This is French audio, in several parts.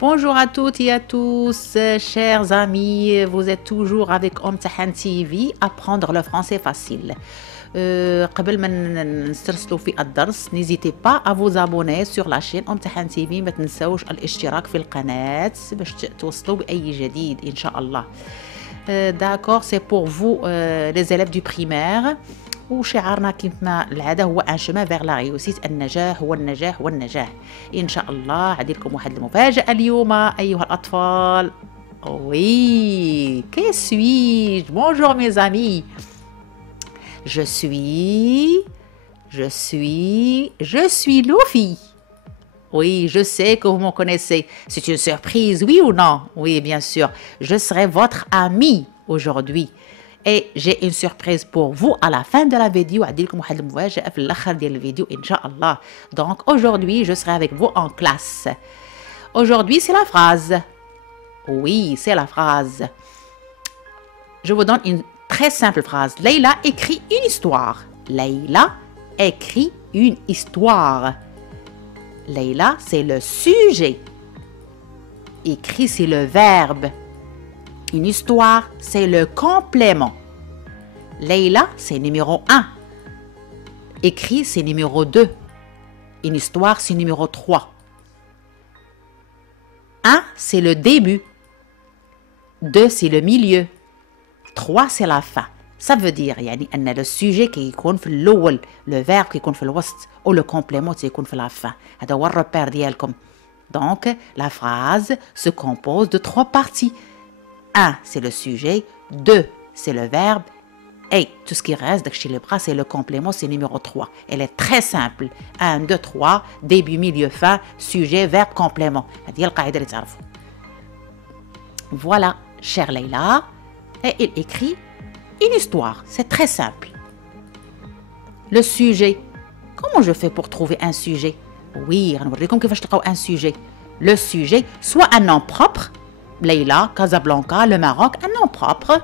Bonjour à toutes et à tous, chers amis, vous êtes toujours avec Omtahan TV, apprendre le français facile. قبل ما نسترسلوا في الدرس n'hésitez pas à vous abonner sur la chaîne Omtahan TV. ما تنسوش الاشتراك في القناة باش توصلوا بأي جديد إن شاء الله. D'accord, c'est pour vous les élèves du primaire. وشعارنا كما العادة هو ان شما فيغ لا ريوسيت، النجاح هو النجاح والنجاح. ان شاء الله عندي لكم واحد المفاجأة اليوم ايها الاطفال. Oui, que suis-je? Bonjour mes amis. Je suis Luffy. Oui, je sais que vous me connaissez. C'est une surprise, oui ou non? Oui, bien sûr. Je serai votre ami aujourd'hui. Et j'ai une surprise pour vous à la fin de la vidéo. Donc aujourd'hui, je serai avec vous en classe. Aujourd'hui, c'est la phrase. Oui, c'est la phrase. Je vous donne une très simple phrase. Leïla écrit une histoire. Leïla écrit une histoire. Leïla, c'est le sujet. Écrit, c'est le verbe. Une histoire, c'est le complément. Leïla, c'est numéro 1. Écrit, c'est numéro 2. Une histoire, c'est numéro 3. 1, c'est le début. 2, c'est le milieu. 3, c'est la fin. Ça veut dire يعني أن le sujet qui يكون في الأول, le verbe qui يكون في الوسط, ou le complément qui يكون في la fin. هذا هو الربير ديالكم. Donc, la phrase se compose de 3 parties. 1, c'est le sujet. 2, c'est le verbe. Et tout ce qui reste, les bras, c'est le complément, c'est numéro 3. Elle est très simple. 1, 2, 3, début, milieu, fin, sujet, verbe, complément. Voilà, chère Leïla. Et il écrit une histoire. C'est très simple. Le sujet. Comment je fais pour trouver un sujet? Oui, un sujet. Le sujet, soit un nom propre. Leïla, Casablanca, le Maroc, un nom propre.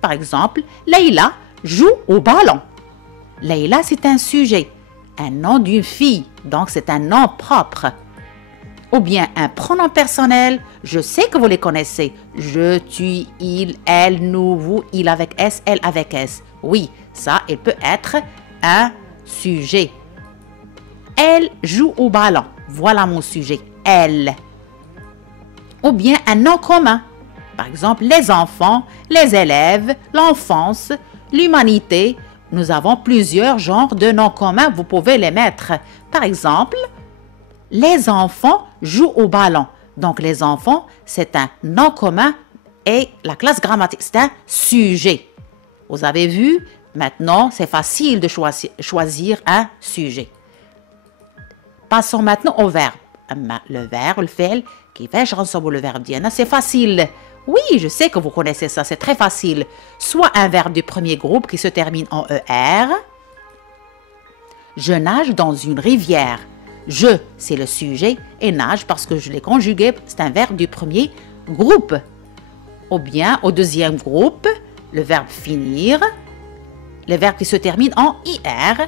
Par exemple, Leïla joue au ballon. Leïla, c'est un sujet, un nom d'une fille, donc c'est un nom propre. Ou bien un pronom personnel, je sais que vous les connaissez. Je, tu, il, elle, nous, vous, il avec S, elle avec S. Oui, ça, il peut être un sujet. Elle joue au ballon. Voilà mon sujet, elle. Ou bien un nom commun. Par exemple, les enfants, les élèves, l'enfance, l'humanité. Nous avons plusieurs genres de noms communs, vous pouvez les mettre. Par exemple, les enfants jouent au ballon. Donc, les enfants, c'est un nom commun et la classe grammatique, c'est un sujet. Vous avez vu? Maintenant, c'est facile de choisir un sujet. Passons maintenant au verbe. Le verbe, le fait, qui fait le verbe Diana, c'est facile. Oui, je sais que vous connaissez ça, c'est très facile. Soit un verbe du premier groupe qui se termine en ER. Je nage dans une rivière. Je, c'est le sujet, et nage parce que je l'ai conjugué, c'est un verbe du premier groupe. Ou bien, au deuxième groupe, le verbe finir. Le verbe qui se termine en IR.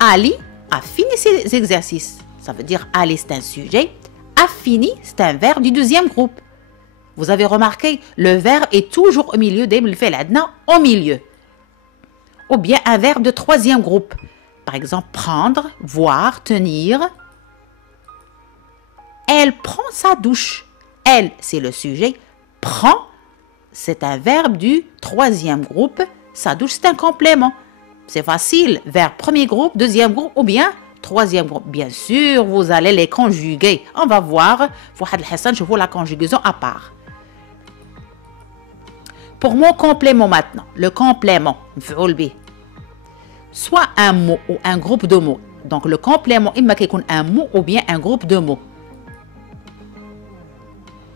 Ali a fini ses exercices. Ça veut dire Ali, c'est un sujet. A fini, c'est un verbe du deuxième groupe. Vous avez remarqué, le verbe est toujours au milieu, au milieu. Ou bien un verbe de troisième groupe. Par exemple, prendre, voir, tenir. Elle prend sa douche. Elle, c'est le sujet. Prend, c'est un verbe du troisième groupe. Sa douche, c'est un complément. C'est facile. Verbe premier groupe, deuxième groupe ou bien troisième groupe. Bien sûr, vous allez les conjuguer. On va voir. Je vois la conjugaison à part. Pour mon complément maintenant, le complément, soit un mot ou un groupe de mots. Donc le complément, il m'a un mot ou bien un groupe de mots.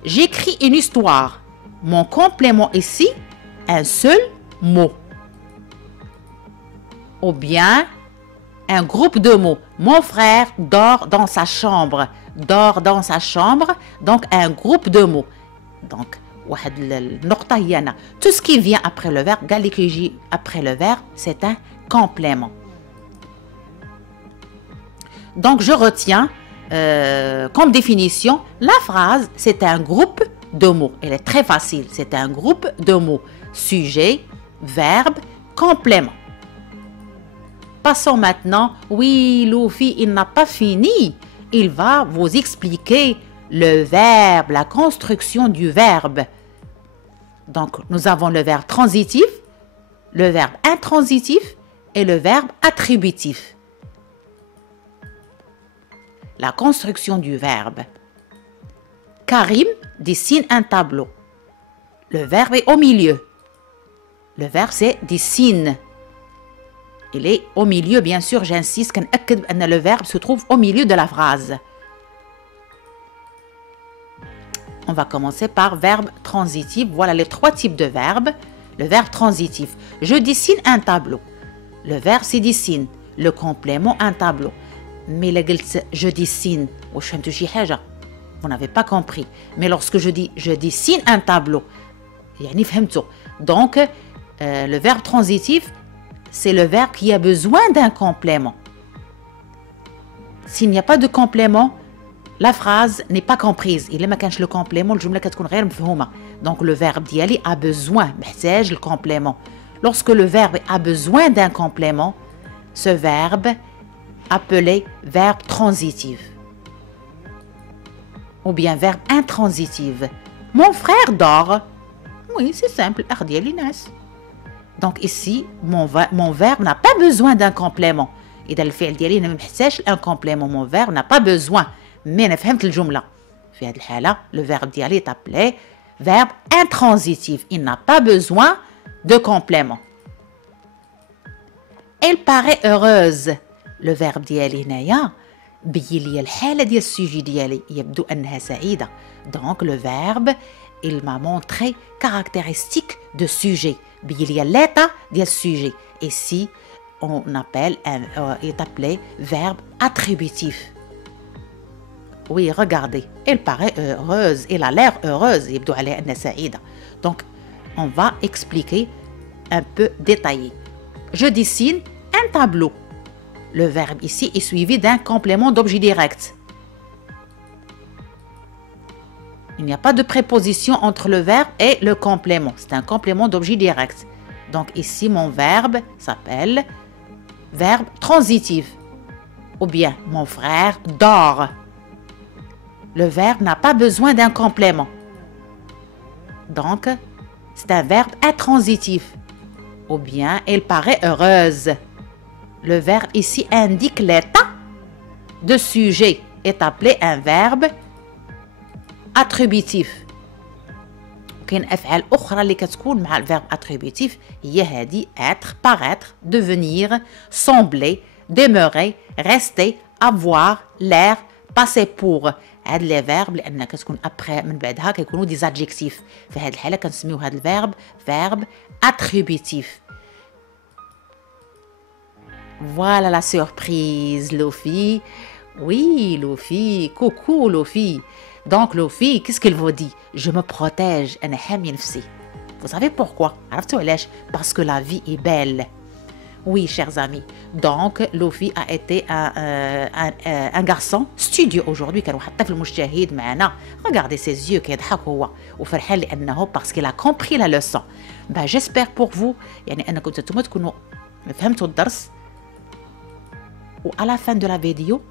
J'écris une histoire. Mon complément ici, un seul mot. Ou bien un groupe de mots. Mon frère dort dans sa chambre. Dort dans sa chambre. Donc un groupe de mots. Donc واحد النقطة هي أنا tout ce qui vient après le verbe قال لك يجي après le verbe c'est un complément. Donc je retiens comme définition la phrase c'est un groupe de mots. Elle est très facile, c'est un groupe de mots. Sujet, verbe, complément. Passons maintenant. Oui, Luffy, il n'a pas fini. Il va vous expliquer le verbe, la construction du verbe. Donc, nous avons le verbe transitif, le verbe intransitif et le verbe attributif. La construction du verbe. Karim dessine un tableau. Le verbe est au milieu. Le verbe c'est dessine. Il est au milieu, bien sûr, j'insiste, le verbe se trouve au milieu de la phrase. On va commencer par verbe transitif. Voilà les trois types de verbes. Le verbe transitif. Je dessine un tableau. Le verbe c'est dessine. Le complément un tableau. Mais je dessine. Vous n'avez pas compris. Mais lorsque je dis je dessine un tableau, donc le verbe transitif, c'est le verbe qui a besoin d'un complément. S'il n'y a pas de complément, la phrase n'est pas comprise. Il ما كانش le complément, الجملة كتكون غير مفهومة. Donc le verbe ديالي a besoin, محتاج le complément. Lorsque le verbe a besoin d'un complément, ce verbe appelé verbe transitif. Ou bien verbe intransitif. Mon frère dort. Oui, c'est simple. Donc ici, mon verbe n'a pas besoin d'un complément. إذا الفعل ديالي ما محتاجش un complément. Mon verbe n'a pas besoin. Mais أنا فهمت الجملة. في هذه الحالة, le verbe ديالي est appelé verbe intransitif. Il n'a pas besoin de complément. Elle paraît heureuse. Le verbe ديالي هنايا بين لي الحالة ديال السوجي ديالي يبدو أنها سعيدة. Donc le verbe il m'a montré caractéristique de sujet. بين لي l'état ديال السوجي. Ici on appelle est appelé verbe attributif. Oui, regardez, elle paraît heureuse, elle a l'air heureuse. يبدو عليها أنها سعيدة. Donc on va expliquer un peu détaillé. Je dessine un tableau. Le verbe ici est suivi d'un complément d'objet direct. Il n'y a pas de préposition entre le verbe et le complément. C'est un complément d'objet direct. Donc ici, mon verbe s'appelle verbe transitif. Ou bien, mon frère dort. Le verbe n'a pas besoin d'un complément. Donc, c'est un verbe intransitif. Ou bien, elle paraît heureuse. Le verbe ici indique l'état de sujet est appelé un verbe attributif. كاين أفعال أخرى اللي كتكون مع الفيرب attributif هي هذه être, paraître, devenir, sembler, demeurer, rester, avoir, l'air, passer pour. هاد لي فيرب لأن كتكون après من بعدها كيكونوا دي adjectifs. في هذه الحالة كنسميو هذا الفيرب verbe attributif. Voilà la surprise, Luffy. Oui, Luffy. Coucou, Luffy. Donc, Luffy, qu'est-ce qu'il vous dit? Je me protège. أنا حامي نفسي. Vous savez pourquoi? عرفتوا علاش? Parce que la vie est belle. Oui, chers amis. Donc, Luffy a été un garçon studieux aujourd'hui. كان واحد الطفل مجتهد معنا. Regardez ses yeux كيضحك هو وفرحان لأنه parce qu'il a compris la leçon. Ben, j'espère pour vous يعني أنكم نتوما تكونوا فهمتوا الدرس. Ou à la fin de la vidéo,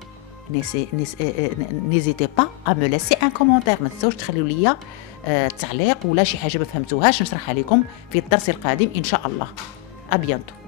n'hésitez pas à me laisser un commentaire. ما تنساوش تخليوا لي تعليق ولا شي حاجه ما فهمتوهاش نشرحها لكم في الدرس القادم ان شاء الله. À bientôt.